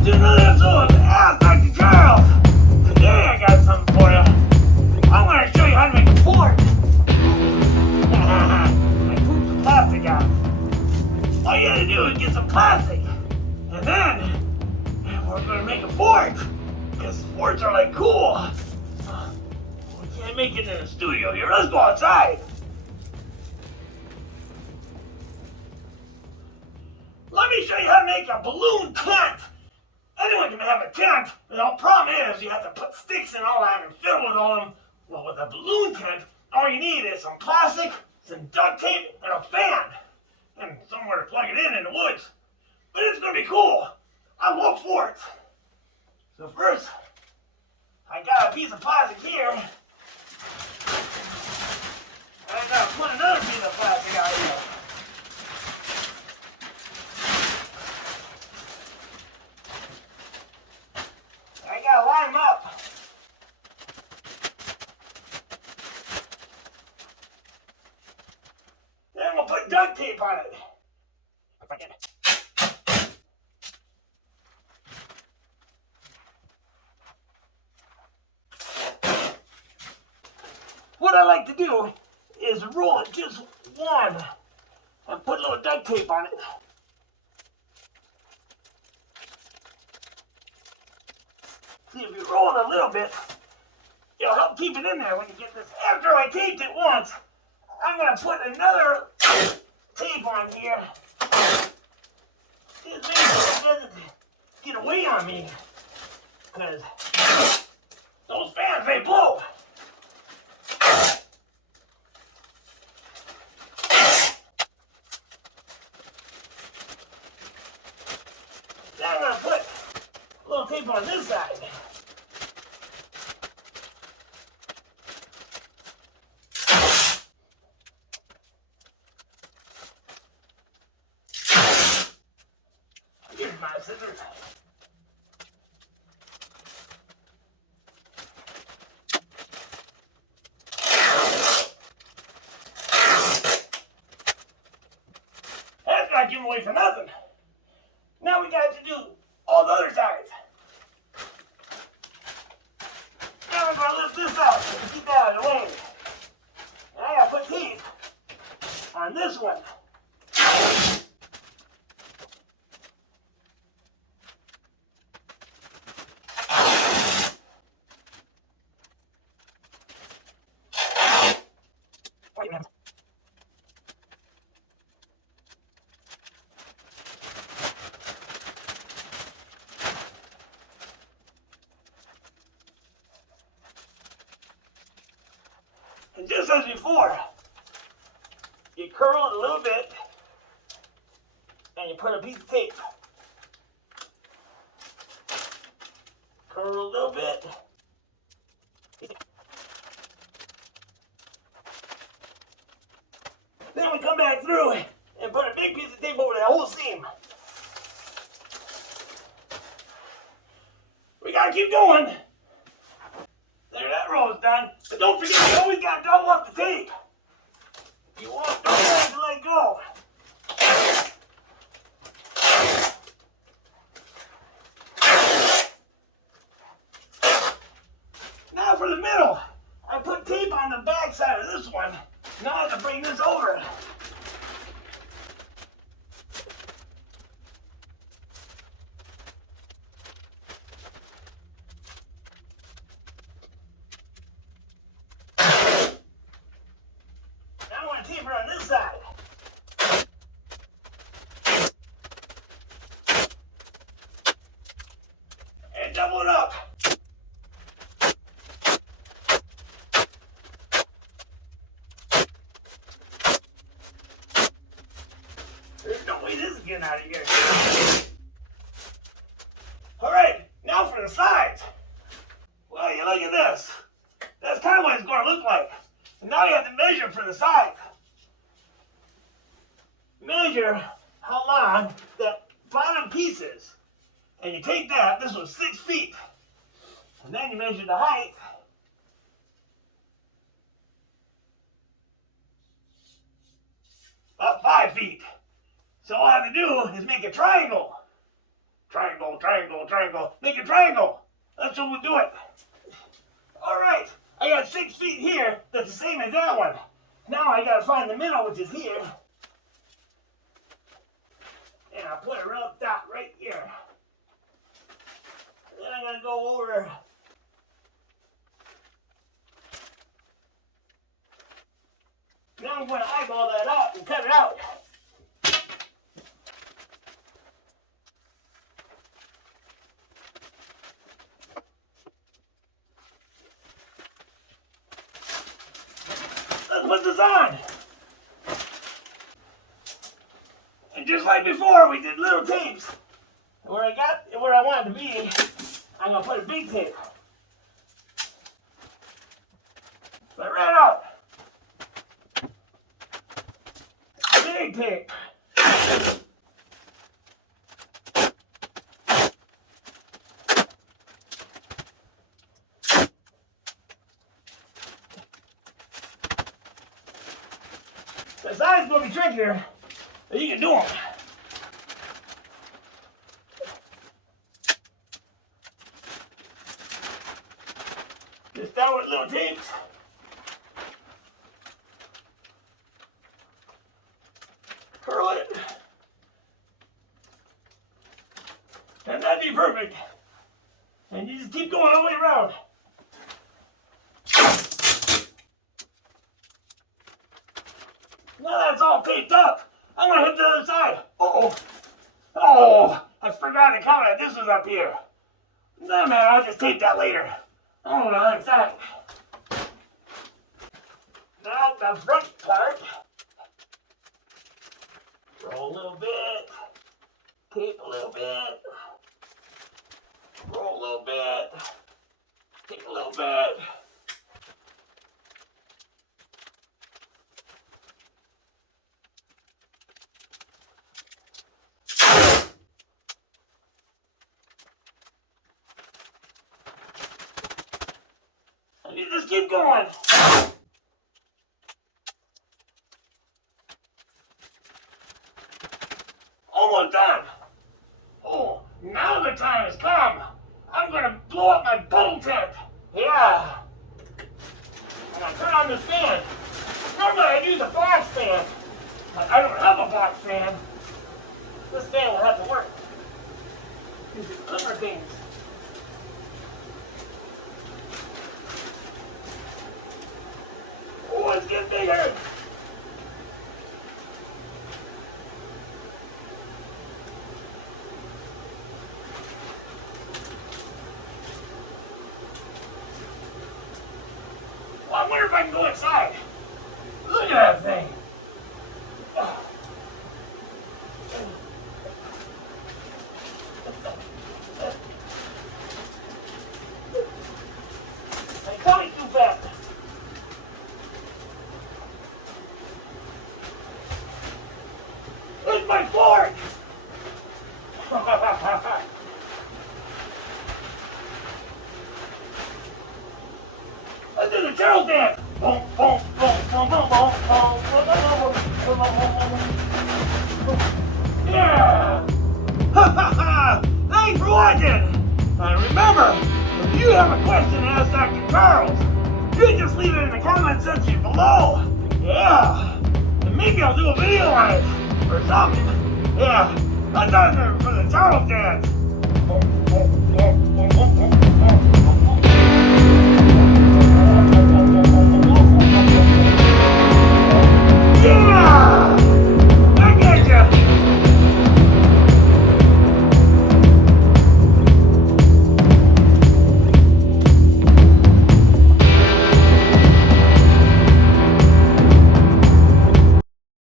welcome to another episode of Ask Dr. Charles. Today I got something for you. I'm going to show you how to make a fort. I pooped the plastic out. All you gotta do is get some plastic. And then we're going to make a fort. Because forts are like cool. We can't make it in the studio here. Let's go outside. Let me show you how to make a balloon tent. Anyone can have a tent. The problem is you have to put sticks and all that and fiddle with all them. Well, with a balloon tent, all you need is some plastic, some duct tape, and a fan. And somewhere to plug it in the woods. But it's going to be cool. I love forts. So first, I got a piece of plastic here. And I got to put another piece of plastic out here. I gotta line them up. Then we'll put duct tape on it. What I like to do is roll it just one and put a little duct tape on it. See, if you roll it a little bit, it'll help keep it in there when you get this. After I taped it once, I'm going to put another tape on here. This doesn't get away on me, because those fans, they blow. Then I'm going to put a little tape on this side. Here's my scissors. That's not giving away for nothing. Now we got to do all the other sides. Now we're going to lift this out and keep that out of the way. And I got to put tape on this one. And just as before, you curl it a little bit and you put a piece of tape. Curl a little bit. Then we come back through and put a big piece of tape over that whole seam. We gotta keep going. There, that row is done. But don't forget, you always gotta double up the tape. You don't have to let go. Now for the middle. I put tape on the back side of this one. Now I have to bring this over. Now I want to tape it on this side. And double it up. There's no way this is getting out of here. Alright, now for the sides. Well, you look at this. That's kind of what it's going to look like. And now you have to measure for the side. Measure how long the bottom piece is. And you take that, this was 6 feet. And then you measure the height. About 5 feet. So all I have to do is make a triangle. Triangle. triangle, triangle, triangle. Make a triangle. That's what we'll do it. All right. I got 6 feet here. That's the same as that one. Now I gotta find the middle, which is here. And I'll put a real dot right here. And then I'm gonna go over. Now I'm gonna eyeball that out and cut it out. Let's put this on. And just like before, we did little tapes. Where I want it to be, I'm gonna put a big tape. But right out. Big tape. The size is gonna be trickier, but you can do them. Just start with little tapes. Curl it. And that'd be perfect. And you just keep going all the way around. Now that's all taped up, I'm gonna hit the other side. Uh-oh. Oh, I forgot to count it. This was up here. No, man, I'll just tape that later. Oh, the other side. Now the front part. Roll a little bit. Tape a little bit. Roll a little bit. Tape a little bit. And you just keep going. Almost done. Oh, now the time has come. I'm gonna blow up my bowl tent. Yeah. I'm gonna turn on this fan. Normally I use a box fan, but I don't have a box fan. This fan will have to work. These are clipper things. Oh, it's getting bigger. Well, I wonder if I can go inside. Look at that thing. Hey, coming too fast. It's my fork. I did a turtle dance. Boom, boom, boom, boom, boom, boom, boom. Yeah. Thanks for watching. And remember, if you have a question to ask Dr. Charles, you can just leave it in the comment section below. Yeah. And maybe I'll do a video on it or something. Yeah. I'm done for the Charles dance.